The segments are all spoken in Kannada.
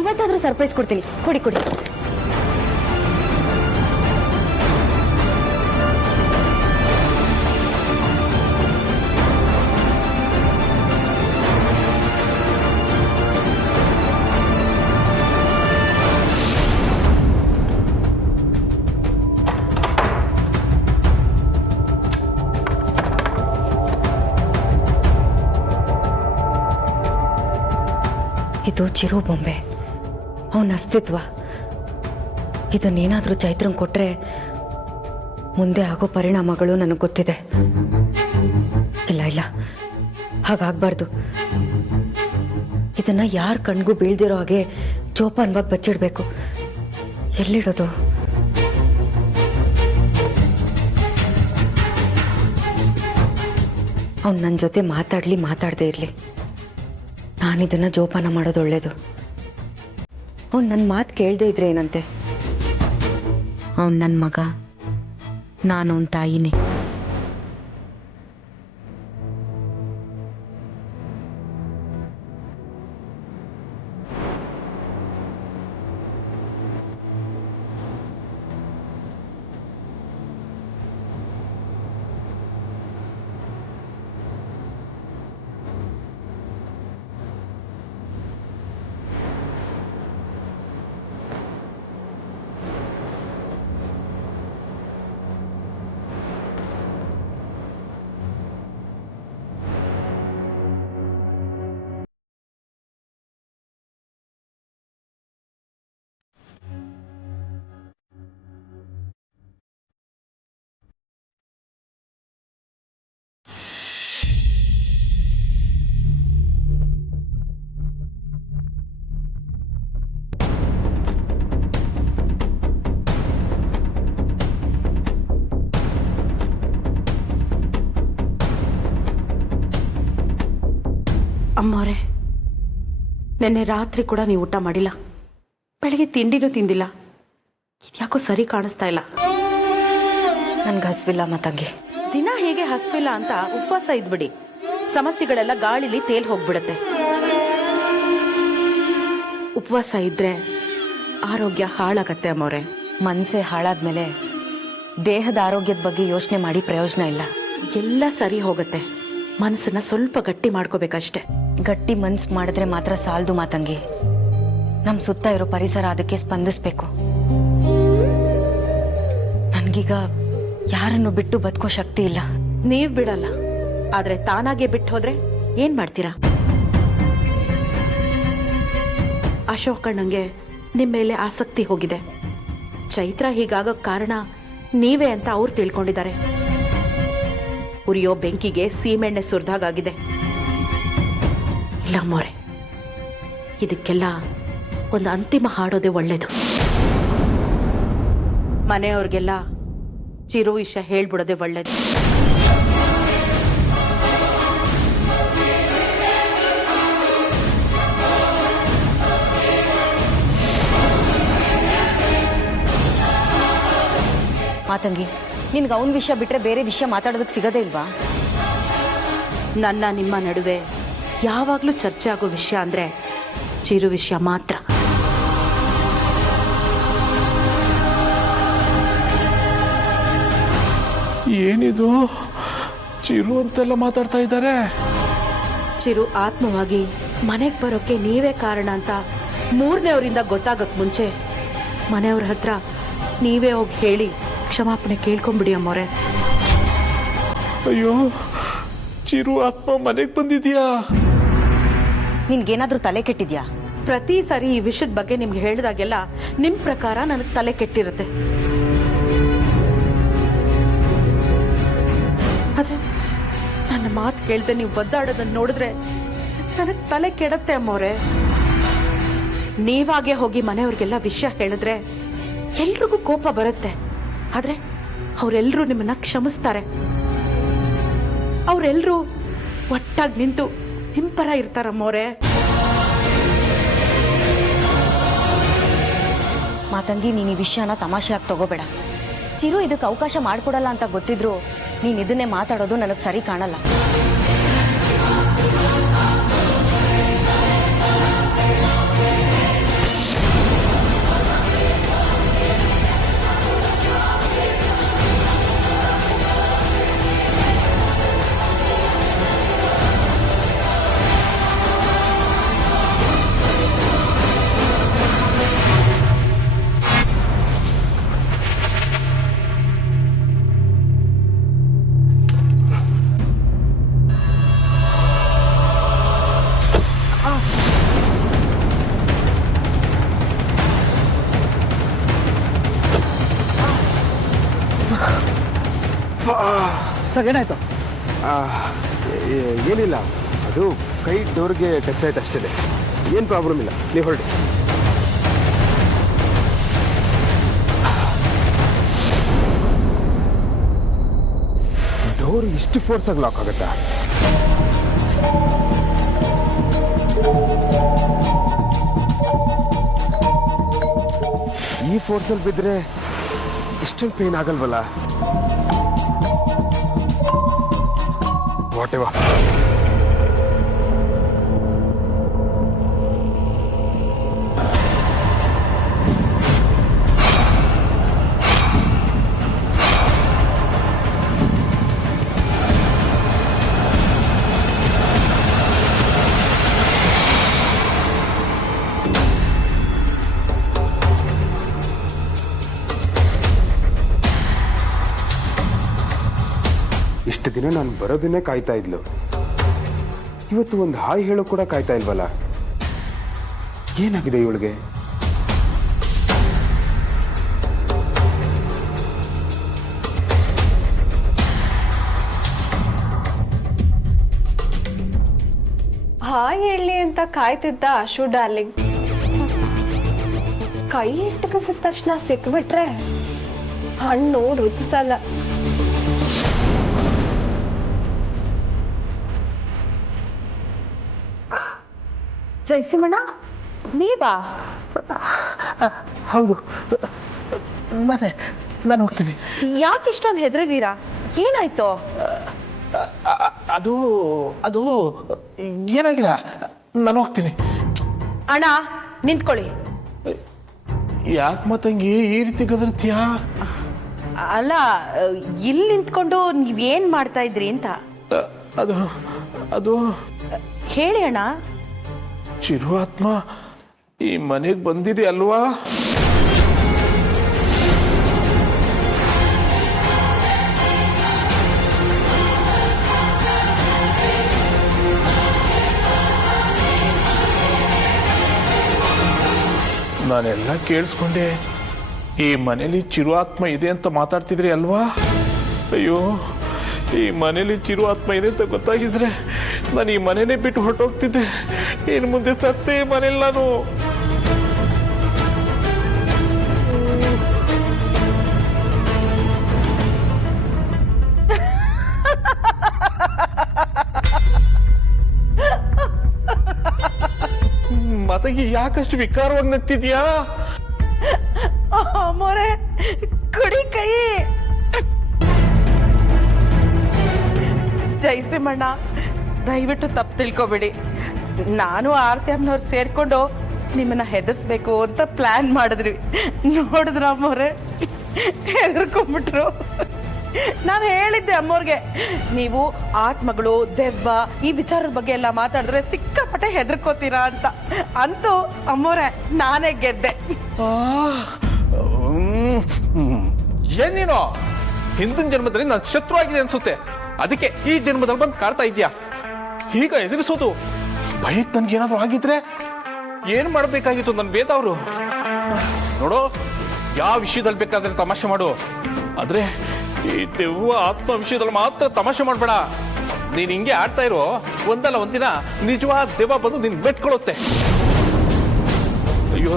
ಇವತ್ತಾದ್ರೂ ಸರ್ಪ್ರೈಸ್ ಕೊಡ್ತೀನಿ. ಕೊಡಿ ಕೊಡಿ. ಇದು ಚಿರು ಬೊಂಬೆ, ಅವನ ಅಸ್ತಿತ್ವ. ಇದನ್ನೇನಾದರೂ ಚೈತ್ರಂಗೆ ಕೊಟ್ಟರೆ ಮುಂದೆ ಆಗೋ ಪರಿಣಾಮಗಳು ನನಗೆ ಗೊತ್ತಿದೆ. ಇಲ್ಲ ಇಲ್ಲ, ಹಾಗಾಗಬಾರ್ದು. ಇದನ್ನು ಯಾರ ಕಣ್ಗೂ ಬೀಳ್ದಿರೋ ಹಾಗೆ ಜೋಪಾನವಾಗಿ ಬಚ್ಚಿಡಬೇಕು. ಎಲ್ಲಿಡೋದು? ಅವ್ನು ನನ್ನ ಜೊತೆ ಮಾತಾಡದೇ ಇರಲಿ. ನಾನಿದನ್ನು ಜೋಪಾನ ಮಾಡೋದು ಒಳ್ಳೇದು. ಅವ್ನು ನನ್ನ ಮಾತು ಕೇಳದೇ ಇದ್ರೆ ಏನಂತೆ? ಅವ್ನು ನನ್ನ ಮಗ, ನಾನು ಅವನ ತಾಯಿನೇ. ಅಮ್ಮೋರೆ, ನಿನ್ನೆ ರಾತ್ರಿ ಕೂಡ ನೀವು ಊಟ ಮಾಡಿಲ್ಲ, ಬೆಳಗ್ಗೆ ತಿಂಡಿನೂ ತಿಂದಿಲ್ಲ. ಇದ್ಯಾಕೋ ಸರಿ ಕಾಣಿಸ್ತಾ ಇಲ್ಲ. ನನ್ಗೆ ಹಸ್ವಿಲ್ಲ ತಂಗಿ. ದಿನ ಹೇಗೆ ಹಸ್ವಿಲ್ಲ ಅಂತ ಉಪವಾಸ ಇದ್ಬಿಡಿ. ಸಮಸ್ಯೆಗಳೆಲ್ಲ ಗಾಳಿಲಿ ತೇಲ್ ಹೋಗ್ಬಿಡತ್ತೆ. ಉಪವಾಸ ಇದ್ರೆ ಆರೋಗ್ಯ ಹಾಳಾಗತ್ತೆ ಅಮ್ಮೋರೆ. ಮನಸ್ಸೇ ಹಾಳಾದ್ಮೇಲೆ ದೇಹದ ಆರೋಗ್ಯದ ಬಗ್ಗೆ ಯೋಚನೆ ಮಾಡಿ ಪ್ರಯೋಜನ ಇಲ್ಲ. ಎಲ್ಲ ಸರಿ ಹೋಗುತ್ತೆ. ಮನಸ್ಸನ್ನ ಸ್ವಲ್ಪ ಗಟ್ಟಿ ಮಾಡ್ಕೋಬೇಕಷ್ಟೆ. ಗಟ್ಟಿ ಮನ್ಸು ಮಾಡಿದ್ರೆ ಮಾತ್ರ ಸಾಲದು ಮಾತಂಗಿ. ನಮ್ಮ ಸುತ್ತ ಇರೋ ಪರಿಸರ ಅದಕ್ಕೆ ಸ್ಪಂದಿಸ್ಬೇಕು. ನನ್ಗೀಗ ಯಾರನ್ನು ಬಿಟ್ಟು ಬದುಕೋ ಶಕ್ತಿ ಇಲ್ಲ. ನೀವ್ ಬಿಡಲ್ಲ, ಆದ್ರೆ ತಾನಾಗೆ ಬಿಟ್ಟು ಹೋದ್ರೆ ಏನ್ ಮಾಡ್ತೀರಾ? ಅಶೋಕಣ್ಣಂಗೆ ನಿಮ್ಮ ಮೇಲೆ ಆಸಕ್ತಿ ಹೋಗಿದೆ. ಚೈತ್ರ ಹೀಗಾಗಕ್ ಕಾರಣ ನೀವೇ ಅಂತ ಅವ್ರು ತಿಳ್ಕೊಂಡಿದ್ದಾರೆ. ಉರಿಯೋ ಬೆಂಕಿಗೆ ಸೀಮೆಣ್ಣೆ ಸುರಿದಾಗಿದೆ. ಇಲ್ಲ ಮೋರೆ, ಇದಕ್ಕೆಲ್ಲ ಒಂದು ಅಂತಿಮ ಹಾಡೋದೇ ಒಳ್ಳೇದು. ಮನೆಯವ್ರಿಗೆಲ್ಲ ಚಿರು ವಿಷಯ ಹೇಳ್ಬಿಡೋದೇ ಒಳ್ಳೇದು. ಮಾತಂಗಿ, ನಿನ್ಗೆ ಅವನ ವಿಷಯ ಬಿಟ್ರೆ ಬೇರೆ ವಿಷಯ ಮಾತಾಡೋದಕ್ಕೆ ಸಿಗೋದೇ ಇಲ್ವಾ? ನನ್ನ ನಿಮ್ಮ ನಡುವೆ ಯಾವಾಗಲೂ ಚರ್ಚೆ ಆಗೋ ವಿಷಯ ಅಂದ್ರೆ ಚಿರು ವಿಷಯ ಮಾತ್ರ. ಏನಿದು ಚಿರು ಅಂತೆಲ್ಲ ಮಾತಾಡ್ತಾ ಇದ್ದಾರೆ? ಚಿರು ಆತ್ಮವಾಗಿ ಮನೆಗೆ ಬರೋಕೆ ನೀವೇ ಕಾರಣ ಅಂತ ಮೂರನೇವರಿಂದ ಗೊತ್ತಾಗಕ್ ಮುಂಚೆ ಮನೆಯವ್ರ ಹತ್ರ ನೀವೇ ಹೋಗಿ ಹೇಳಿ ಕ್ಷಮಾಪಣೆ ಕೇಳ್ಕೊಂಬಿಡಿ ಅಮ್ಮೋರೆ. ಅಯ್ಯೋ, ಚಿರು ಆತ್ಮ ಮನೆಗೆ ಬಂದಿದ್ಯಾ? ನಿನ್ಗೇನಾದ್ರೂ ತಲೆ ಕೆಟ್ಟಿದ್ಯಾ? ಪ್ರತಿ ಸಾರಿ ಈ ವಿಷಯದ ಬಗ್ಗೆ ನಿಮ್ಗೆ ಹೇಳಿದಾಗೆಲ್ಲ ನಿಮ್ ಪ್ರಕಾರ ನನಗೆ ತಲೆ ಕೆಟ್ಟಿರುತ್ತೆ. ಆದ್ರೆ ನನ್ನ ಮಾತು ಕೇಳ್ದೆ ನೀವು ಒದ್ದಾಡೋದನ್ನ ನೋಡಿದ್ರೆ ನನಗೆ ತಲೆ ಕೆಡತ್ತೆ ಅಮ್ಮೋರೆ. ನೀವಾಗೆ ಹೋಗಿ ಮನೆಯವ್ರಿಗೆಲ್ಲ ವಿಷಯ ಹೇಳಿದ್ರೆ ಎಲ್ರಿಗೂ ಕೋಪ ಬರುತ್ತೆ. ಆದ್ರೆ ಅವರೆಲ್ಲರೂ ನಿಮ್ಮನ್ನ ಕ್ಷಮಿಸ್ತಾರೆ. ಅವರೆಲ್ಲರೂ ಒಟ್ಟಾಗಿ ನಿಂತು ಹಿಂಪರ ಇರ್ತಾರಮ್ಮೋರೆ. ಮಾತಂಗಿ, ನೀನು ಈ ವಿಷಯನ ತಮಾಷೆಯಾಗಿ ತಗೋಬೇಡ. ಚಿರು ಇದಕ್ಕೆ ಅವಕಾಶ ಮಾಡಿಕೊಡಲ್ಲ ಅಂತ ಗೊತ್ತಿದ್ರು ನೀನು ಇದನ್ನೇ ಮಾತಾಡೋದು ನನಗೆ ಸರಿ ಕಾಣಲ್ಲ. ಸರ್ ಏನಾಯ್ತು? ಏನಿಲ್ಲ, ಅದು ಕೈ ಡೋರ್ಗೆ ಟಚ್ ಆಯ್ತು ಅಷ್ಟೇ. ಏನು ಪ್ರಾಬ್ಲಮ್ ಇಲ್ಲ, ನೀವು ಹೊರಡಿ. ಡೋರ್ ಇಷ್ಟು ಫೋರ್ಸಾಗಿ ಲಾಕ್ ಆಗುತ್ತಾ? ಈ ಫೋರ್ಸಲ್ಲಿ ಬಿದ್ದರೆ ಇಷ್ಟೊಂದು ಪೇನ್ ಆಗಲ್ವಲ್ಲ? ವಾಟೆವಾ. ಇಷ್ಟು ದಿನ ನಾನು ಬರೋದನ್ನೇ ಕಾಯ್ತಾ ಇದ್ಲು, ಇವತ್ತು ಒಂದು ಹಾಯ್ ಹೇಳೋ ಕೂಡ ಕಾಯ್ತಾ ಇಲ್ವಲ್ಲ? ಏನಾಗಿದೆ ಇವಳಿಗೆ? ಹಾಯ್ ಹೇಳಿ ಅಂತ ಕಾಯ್ತಿದ್ದ ಅಶು ಡಾರ್ಲಿಂಗ್. ಕೈ ಇಟ್ಟಕಸಿದ ತಕ್ಷಣ ಸಿಕ್ಬಿಟ್ರೆ ಹಣ್ಣು ರುಚಿಸಲ್ಲ. ಜಯಸಿಂಹಣ್ಣ, ನೀವಾ? ಹೌದು, ನಾನು ಹೋಗ್ತೀನಿ. ಯಾಕೆ ಇಷ್ಟೊಂದು ಹೆದರಿದ್ದೀರಾ? ಏನಾಯ್ತು? ಅದು ಅದು ಏನಾಗಿಲ್ಲ, ನಾನು ಹೋಗ್ತೀನಿ. ಅಣ್ಣ ನಿಂತ್ಕೊಳ್ಳಿ. ಯಾಕೆ ಮತ್ತಂಗಿ ಈ ರೀತಿ ಗದರ್ತೀಯಾ? ಅಲ್ಲ, ಇಲ್ಲಿ ನಿಂತ್ಕೊಂಡು ನೀವೇನ್ ಮಾಡ್ತಾ ಇದ್ರಿ ಅಂತ ಅದು ಅದು ಹೇಳಿ ಅಣ್ಣ. ಚಿರು ಆತ್ಮ ಈ ಮನೆಗೆ ಬಂದಿದೆ ಅಲ್ವಾ? ನಾನೆಲ್ಲ ಕೇಳಿಸ್ಕೊಂಡೆ. ಈ ಮನೇಲಿ ಚಿರು ಆತ್ಮ ಇದೆ ಅಂತ ಮಾತಾಡ್ತಿದ್ರಿ ಅಲ್ವಾ? ಅಯ್ಯೋ, ಈ ಮನೇಲಿ ಚಿರು ಆತ್ಮ ಇದೆ ಅಂತ ಗೊತ್ತಾಗಿದ್ರೆ ನಾನು ಈ ಮನೇನೆ ಬಿಟ್ಟು ಹೊರಟೋಗ್ತಿದ್ದೆ. ಇನ್ನು ಮುಂದೆ ಸತ್ತೇ ಮನೇಲಿ ನಾನು. ಮತಗಿ ಯಾಕಷ್ಟು ವಿಕಾರವಾಗಿ ನಗ್ತಿದ್ಯಾ? ಮೋರೆ ಕುಡಿ ಕೈ. ಜಯಸಿಂಹಣ್ಣ, ದಯವಿಟ್ಟು ತಪ್ಪು ತಿಳ್ಕೊಬೇಡಿ. ನಾನು ಆರತಿ ಅಮ್ಮನವ್ರು ಸೇರ್ಕೊಂಡು ನಿಮ್ಮನ್ನ ಹೆದರ್ಸ್ಬೇಕು ಅಂತ ಪ್ಲಾನ್ ಮಾಡಿದ್ರಿ. ನೋಡಿದ್ರ ಅಮ್ಮವ್ರೆ, ಹೆದರ್ಕೊಂಡ್ಬಿಟ್ರು. ನಾನು ಹೇಳಿದ್ದೆ ಅಮ್ಮವ್ರಿಗೆ, ನೀವು ಆತ್ಮಗಳು, ದೆವ್ವ ಈ ವಿಚಾರದ ಬಗ್ಗೆ ಎಲ್ಲ ಮಾತಾಡಿದ್ರೆ ಸಿಕ್ಕಾಪಟ್ಟೆ ಹೆದರ್ಕೋತೀರಾ ಅಂತ. ಅಂತೂ ಅಮ್ಮವ್ರೆ, ನಾನೇ ಗೆದ್ದೆ. ಏನೇನೋ ಹಿಂದಿನ ಜನ್ಮದಲ್ಲಿ ನಾನು ಶತ್ರು ಆಗಿದೆ ಅನ್ಸುತ್ತೆ, ಅದಕ್ಕೆ ಈ ಜನ್ಮದಲ್ಲಿ ಬಂದು ಕಾಡ್ತಾ ಇದೆಯಾ? ಈಗ ಎದುರಿಸೋದು ಭಯಕ್ಕೆ ನನ್ಗೇನಾದ್ರು ಆಗಿದ್ರೆ ಏನ್ ಮಾಡ್ಬೇಕಾಗಿತ್ತು ನನ್ನ ಬೇದವರು? ನೋಡೋ, ಯಾವ ವಿಷಯದಲ್ಲಿ ಬೇಕಾದ್ರೆ ತಮಾಷೆ ಮಾಡು, ಆದ್ರೆ ಈ ದೆವ್ವ ಆತ್ಮ ವಿಷಯದಲ್ಲಿ ಮಾತ್ರ ತಮಾಷೆ ಮಾಡ್ಬೇಡ. ನೀನ್ ಹಿಂಗೆ ಆಡ್ತಾ ಇರೋ, ಒಂದಲ್ಲ ಒಂದಿನ ನಿಜವಾದ ದೆವ್ವ ಬಂದು ನಿನ್ ಬೆಟ್ಕೊಳ್ಳುತ್ತೆ. ಅಯ್ಯೋ,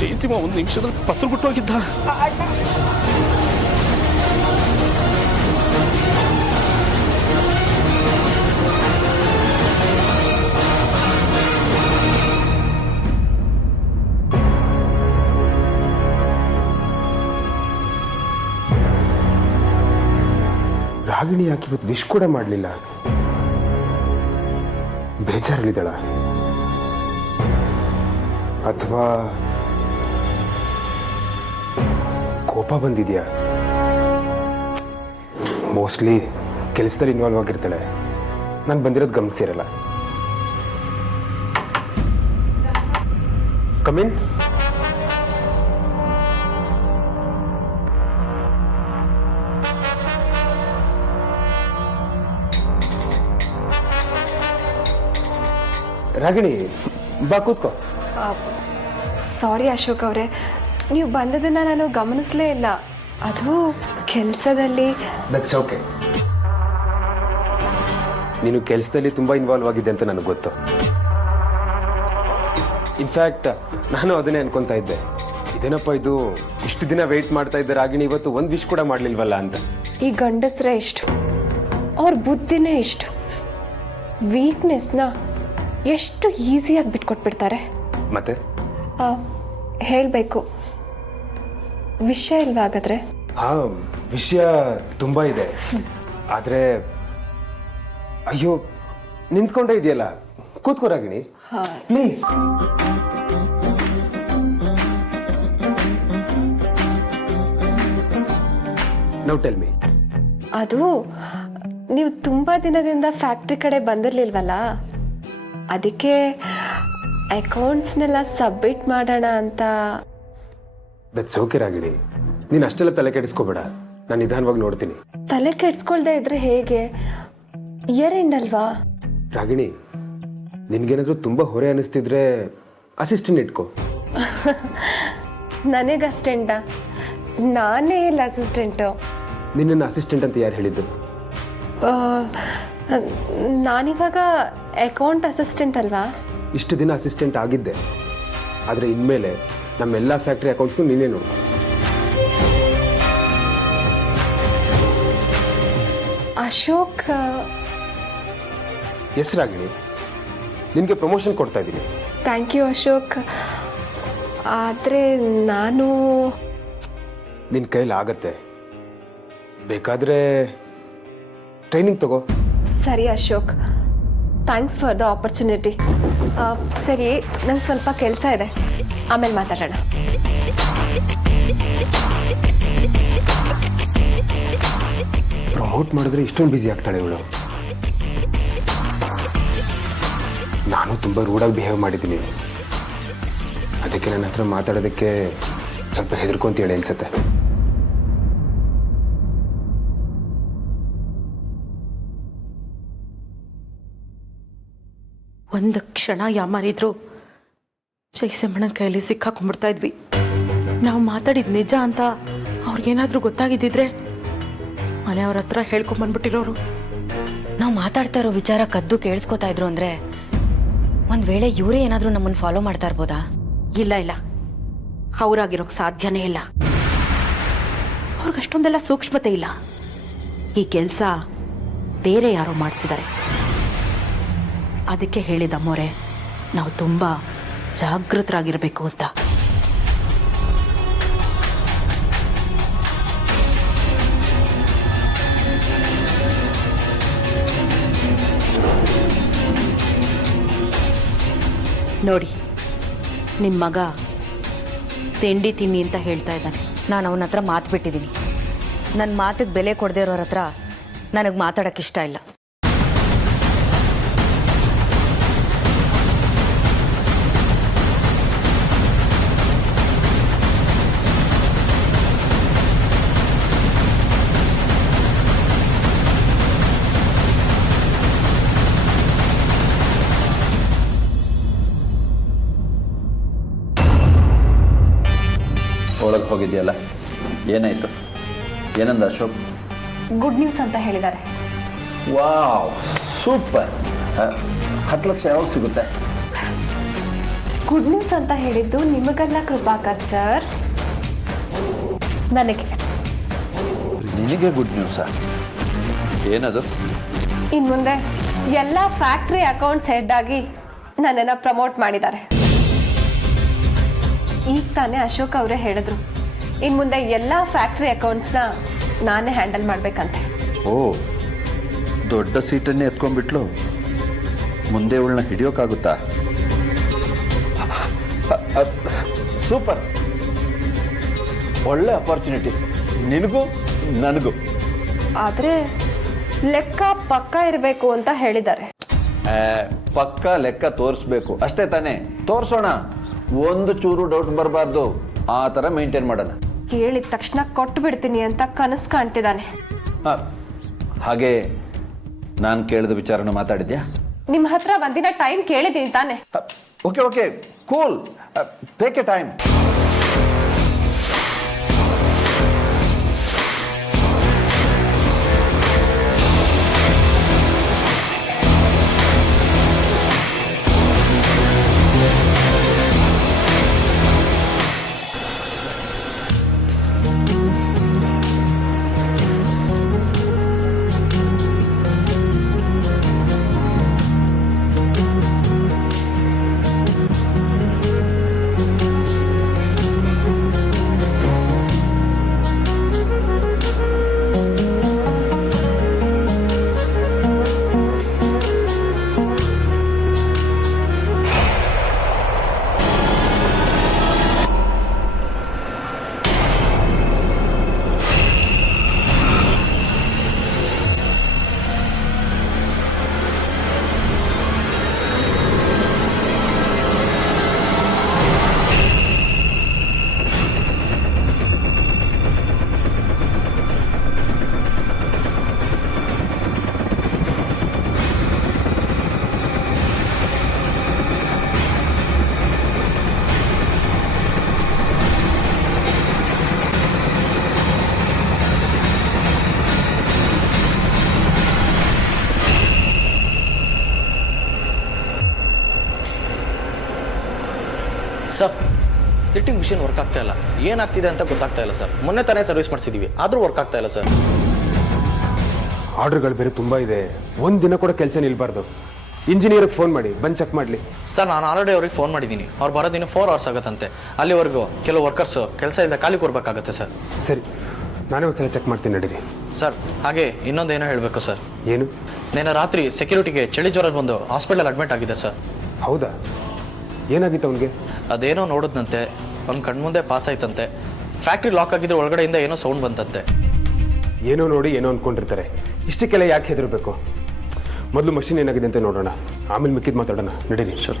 ಜಯಸಿಂಹ ಒಂದು ನಿಮಿಷದಲ್ಲಿ ಪತ್ರ ಕೊಟ್ಟೋಗಿದ್ದ. ರಾಗಿಣಿ ಯಾಕೆ ಇವತ್ತು ವಿಶ್ ಕೂಡ ಮಾಡಲಿಲ್ಲ? ಬೇಜಾರಲ್ಲಿದ್ದಾಳ ಅಥವಾ ಕೋಪ ಬಂದಿದ್ಯಾ? ಮೋಸ್ಟ್ಲಿ ಕೆಲಸದಲ್ಲಿ ಇನ್ವಾಲ್ವ್ ಆಗಿರ್ತಾಳೆ, ನಾನು ಬಂದಿರೋದು ಗಮನಿಸಿರಲ್ಲ. ಕಮಿನ್. ರಾಗಿಣಿ, ಬಾ ಕೂತ್ಕೋ. ಸಾರಿ ಅಶೋಕ್ ಅವರೇ, ನೀವು ಬಂದದನ್ನ ನಾನು ಗಮನಿಸಲೇ ಇಲ್ಲ. ಅದು ಕೆಲಸದಲ್ಲಿ ದಟ್ಸ್ ಓಕೆ. ನೀನು ಕೆಲಸದಲ್ಲಿ ತುಂಬ ಇನ್ವಾಲ್ವ್ ಆಗಿದೆ ಅಂತ ನನಗೆ ಗೊತ್ತು. ಇನ್ಫ್ಯಾಕ್ಟ್ ನಾನು ಅದನ್ನೇ ಅನ್ಕೊತಾ ಇದ್ದೆ, ಇದೇನಪ್ಪ ಇದು ಇಷ್ಟು ದಿನ ವೆಯ್ಟ್ ಮಾಡ್ತಾ ಇದ್ದ ರಾಗಿಣಿ ಇವತ್ತು ಒಂದು ವಿಶ್ ಕೂಡ ಮಾಡಲಿಲ್ವಲ್ಲ ಅಂತ. ಈ ಗಂಡಸ್ರ ಇಷ್ಟು, ಅವ್ರ ಬುದ್ಧಿನೇ ಇಷ್ಟು, ವೀಕ್ನೆಸ್ನ ಎಷ್ಟು ಈಸಿಯಾಗಿ ಬಿಟ್ಕೊಟ್ಬಿಡ್ತಾರೆ. ಮತ್ತೆ ಹೇಳಬೇಕು, ವಿಷಯ ಇಲ್ವಾಗಾದ್ರೆ? ಹಾಂ, ವಿಷಯ ತುಂಬ ಇದೆ. ಆದರೆ ಅಯ್ಯೋ, ನಿಂತ್ಕೊಂಡೇ ಇದೆಯಲ್ಲ, ಕೂತ್ಕೋ Ragini please. Now tell me. ಅದು ನೀವು ತುಂಬ ದಿನದಿಂದ ಫ್ಯಾಕ್ಟ್ರಿ ಕಡೆ ಬಂದಿರಲಿಲ್ವಲ್ಲ, ಅದಕ್ಕೆ ಅಕೌಂಟ್ಸ್ನೆಲ್ಲ ಸಬ್ಮಿಟ್ ಮಾಡೋಣ ಅಂತ. ದಟ್ಸ್ ಓಕೆ ರಾಗಿಣಿ, ನೀನು ಅಷ್ಟೆಲ್ಲ ತಲೆ ಕೆಡಿಸ್ಕೋಬೇಡ, ನಾನು ನಿಧಾನವಾಗಿ ನೋಡ್ತೀನಿ. ತಲೆ ಕೆಡ್ಸ್ಕೊಳ್ದೆ ಇದ್ರೆ ಹೇಗೆ? ಇಯರ್ ಎಂಡ್ ಅಲ್ವಾ? ರಾಗಿಣಿ, ನಿನ್ಗೇನಾದ್ರೂ ತುಂಬ ಹೊರೆ ಅನಿಸ್ತಿದ್ರೆ ಅಸಿಸ್ಟೆಂಟ್ ಇಟ್ಕೋ. ನನಗೆ ಅಸಿಸ್ಟೆಂಟಾ? ನಾನೇ ಇಲ್ಲ ಅಸಿಸ್ಟೆಂಟು. ನಿನ್ನನ್ನು ಅಸಿಸ್ಟೆಂಟ್ ಅಂತ ಯಾರು ಹೇಳಿದ್ದು? ನಾನಿವಾಗ ಅಕೌಂಟ್ ಅಸಿಸ್ಟೆಂಟ್ ಅಲ್ವಾ? ಇಷ್ಟು ದಿನ ಅಸಿಸ್ಟೆಂಟ್ ಆಗಿದ್ದೆ, ಆದರೆ ಇನ್ಮೇಲೆ ನಮ್ಮೆಲ್ಲ ಫ್ಯಾಕ್ಟ್ರಿ ಅಕೌಂಟ್ಸ್ನು ನೀನೇ ನೋಡು. ಅಶೋಕ್. ಎಸ್ ರಾಗಿಣಿ, ನಿನಗೆ ಪ್ರಮೋಷನ್ ಕೊಡ್ತಾ ಇದ್ದೀನಿ. Thank you Ashok. ಆದರೆ ನಾನು ನಿನ್ನ ಕೈಲಿ ಆಗತ್ತೆ, ಬೇಕಾದರೆ ಟ್ರೈನಿಂಗ್ ತಗೋ. ಸರಿ Ashok, thanks for the opportunity. ಸರಿ, ನಂಗೆ ಸ್ವಲ್ಪ ಕೆಲಸ ಇದೆ, ಆಮೇಲೆ ಮಾತಾಡೋಣ. ಪ್ರಮೋಟ್ ಮಾಡಿದ್ರೆ ಇಷ್ಟೊಂದು ಬ್ಯುಸಿ ಆಗ್ತಾಳೆ ಇವಳು. ನಾನು ತುಂಬ ರೂಡಾಗಿ ಬಿಹೇವ್ ಮಾಡಿದ್ದೀನಿ, ಅದಕ್ಕೆ ನನ್ನ ಹತ್ರ ಮಾತಾಡೋದಕ್ಕೆ ಸ್ವಲ್ಪ ಹೆದರ್ಕೊಂತೇಳಿ ಅನ್ಸುತ್ತೆ. ಒಂದು ಕ್ಷಣ ಯಾಮಾರಿದ್ರು ಜಯಸಿಂಹಣ್ಣನ ಕೈಯಲ್ಲಿ ಸಿಕ್ಕಾಕೊಂಡ್ಬಿಡ್ತಾ ಇದ್ವಿ. ನಾವು ಮಾತಾಡಿದ ನಿಜ ಅಂತ ಅವ್ರಿಗೇನಾದ್ರೂ ಗೊತ್ತಾಗಿದ್ದಿದ್ರೆ ಮನೆಯವ್ರ ಹತ್ರ ಹೇಳ್ಕೊಂಬಂದ್ಬಿಟ್ಟಿರೋರು. ನಾವು ಮಾತಾಡ್ತಾ ಇರೋ ವಿಚಾರ ಕದ್ದು ಕೇಳಿಸ್ಕೊತಾ ಇದ್ರು ಅಂದ್ರೆ ಒಂದ್ ವೇಳೆ ಇವರೇ ಏನಾದ್ರೂ ನಮ್ಮನ್ನು ಫಾಲೋ ಮಾಡ್ತಾ ಇರ್ಬೋದಾ? ಇಲ್ಲ ಇಲ್ಲ, ಅವರಾಗಿರೋಕ್ ಸಾಧ್ಯನೇ ಇಲ್ಲ. ಅವ್ರಿಗಷ್ಟೊಂದೆಲ್ಲ ಸೂಕ್ಷ್ಮತೆ ಇಲ್ಲ. ಈ ಕೆಲಸ ಬೇರೆ ಯಾರೋ ಮಾಡ್ತಿದ್ದಾರೆ. ಅದಕ್ಕೆ ಹೇಳಿದಮ್ಮೋರೆ, ನಾವು ತುಂಬ ಜಾಗೃತರಾಗಿರಬೇಕು ಅಂತ. ನೋಡಿ, ನಿಮ್ಮ ಮಗ ತಿಂಡಿ ತಿನ್ನಿ ಅಂತ ಹೇಳ್ತಾ ಇದ್ದಾನೆ. ನಾನು ಅವನ ಹತ್ರ ಮಾತು ಬಿಟ್ಟಿದ್ದೀನಿ. ನನ್ನ ಮಾತಿಗೆ ಬೆಲೆ ಕೊಡದೇ ಇರೋರ ಹತ್ರ ನನಗೆ ಮಾತಾಡೋಕ್ಕೆ ಇಷ್ಟ ಇಲ್ಲ. ಒಳಗೆ ಹೋಗಿದೆಯಲ್ಲ, ಏನಾಯಿತು? ಏನಂದ ಅಶೋಕ್? ಗುಡ್ ನ್ಯೂಸ್ ಅಂತ ಹೇಳಿದ್ದಾರೆ. Wow, super. 10 ಲಕ್ಷ ಯಾವಾಗ ಸಿಗುತ್ತೆ? ಗುಡ್ ನ್ಯೂಸ್ ಅಂತ ಹೇಳಿದ್ದು ನಿಮಗಲ್ಲ ಕೃಪಾಕರ್ ಸರ್, ನನಗೆ. ನಿನಗೆ ಗುಡ್ ನ್ಯೂಸಾ? ಏನದು? ಇನ್ನು ಮುಂದೆ ಎಲ್ಲ ಫ್ಯಾಕ್ಟ್ರಿ ಅಕೌಂಟ್ಸ್ ಹೆಡ್ ಆಗಿ ನನ್ನನ್ನು ಪ್ರಮೋಟ್ ಮಾಡಿದ್ದಾರೆ. ಈಗ ತಾನೇ ಅಶೋಕ್ ಅವರೇ ಹೇಳಿದ್ರು, ಇನ್ನು ಮುಂದೆ ಎಲ್ಲ ಫ್ಯಾಕ್ಟ್ರಿ ಅಕೌಂಟ್ಸ್ನ ನಾನೇ ಹ್ಯಾಂಡಲ್ ಮಾಡಬೇಕಂತೆ. ಓ, ದೊಡ್ಡ ಸೀಟನ್ನೇ ಎತ್ಕೊಂಡ್ಬಿಟ್ಲು. ಮುಂದೆ ಅವಳನ್ನ ಹಿಡಿಯೋಕ್ಕಾಗುತ್ತಾ? ಸೂಪರ್, ಒಳ್ಳೆ ಅಪಾರ್ಚುನಿಟಿ ನಿನಗೂ ನನಗೂ. ಆದರೆ ಲೆಕ್ಕ ಪಕ್ಕ ಇರಬೇಕು ಅಂತ ಹೇಳಿದ್ದಾರೆ. ಪಕ್ಕ ಲೆಕ್ಕ ತೋರಿಸ್ಬೇಕು ಅಷ್ಟೇ ತಾನೇ? ತೋರಿಸೋಣ, ಒಂದು ಚೂರು ಡೌಟ್ ಬರಬಾರ್ದು, ಆ ಥರ ಮೇಂಟೈನ್ ಮಾಡೋಣ. ಕೇಳಿದ ತಕ್ಷಣ ಕೊಟ್ಟು ಬಿಡ್ತೀನಿ ಅಂತ ಕನಸು ಕಾಣ್ತಿದ್ದಾನೆ. ಹಾಗೆ ನಾನು ಕೇಳಿದ ವಿಚಾರನ ಮಾತಾಡಿದ್ಯಾ? ನಿಮ್ಮ ಹತ್ರ ಒಂದಿನ ಟೈಮ್ ಕೇಳಿದ್ದೀನಿ ತಾನೆ? Okay okay, cool, take a time. Sir slitting machine work ಆಗ್ತಾ ಇಲ್ಲ, ಏನಾಗ್ತಿದೆ ಅಂತ ಗೊತ್ತಾಗ್ತಾ ಇಲ್ಲ ಸರ್. ಮೊನ್ನೆ ತಾನೇ ಸರ್ವಿಸ್ ಮಾಡಿಸಿದ್ದೀವಿ, ಆದರೂ ವರ್ಕ್ ಆಗ್ತಾ ಇಲ್ಲ ಸರ್. ಆರ್ಡ್ರ್ಗಳು ಬೇರೆ ತುಂಬ ಇದೆ, ಒಂದು ದಿನ ಕೂಡ ಕೆಲಸ ನಿಲ್ಬಾರ್ದು. ಇಂಜಿನಿಯರ್ಗೆ ಫೋನ್ ಮಾಡಿ ಬಂದು ಚೆಕ್ ಮಾಡಲಿ. ಸರ್ ನಾನು ಆಲ್ರೆಡಿ ಅವ್ರಿಗೆ ಫೋನ್ ಮಾಡಿದ್ದೀನಿ, ಅವ್ರು ಬರೋದಿನ್ನು 4 hours ಆಗುತ್ತಂತೆ. ಅಲ್ಲಿವರೆಗೂ ಕೆಲವು ವರ್ಕರ್ಸು ಕೆಲಸದಿಂದ ಖಾಲಿ ಕೊಡಬೇಕಾಗತ್ತೆ ಸರ್. ಸರಿ, ನಾನೇ ಒಂದ್ಸಲ ಚೆಕ್ ಮಾಡ್ತೀನಿ ನಡೀರಿ. ಸರ್ ಹಾಗೆ ಇನ್ನೊಂದೇನೋ ಹೇಳಬೇಕು ಸರ್. ಏನು? ನಿನ್ನೆ ರಾತ್ರಿ ಸೆಕ್ಯೂರಿಟಿಗೆ ಚಳಿ ಜ್ವರ ಬಂದು ಹಾಸ್ಪಿಟಲ್ ಅಡ್ಮಿಟ್ ಆಗಿದೆ ಸರ್. ಹೌದಾ? ಏನಾಗಿತ್ತು ಅವನಿಗೆ? ಅದೇನೋ ನೋಡಿದ್ನಂತೆ, ಅವ್ನ ಕಣ್ಮುಂದೆ ಪಾಸ್ ಆಯ್ತಂತೆ. ಫ್ಯಾಕ್ಟ್ರಿ ಲಾಕ್ ಆಗಿದ್ರೆ ಒಳಗಡೆಯಿಂದ ಏನೋ ಸೌಂಡ್ ಬಂತಂತೆ. ಏನೋ ನೋಡಿ ಏನೋ ಅಂದ್ಕೊಂಡಿರ್ತಾರೆ, ಇಷ್ಟಕ್ಕೆಲ್ಲ ಯಾಕೆ ಹೆದರಬೇಕು? ಮೊದಲು ಮಷಿನ್ ಏನಾಗಿದೆ ಅಂತ ನೋಡೋಣ, ಆಮೇಲೆ ಮಿಕ್ಕಿದ್ದು ಮಾತಾಡೋಣ. ನಡೀರಿ. ಸರ್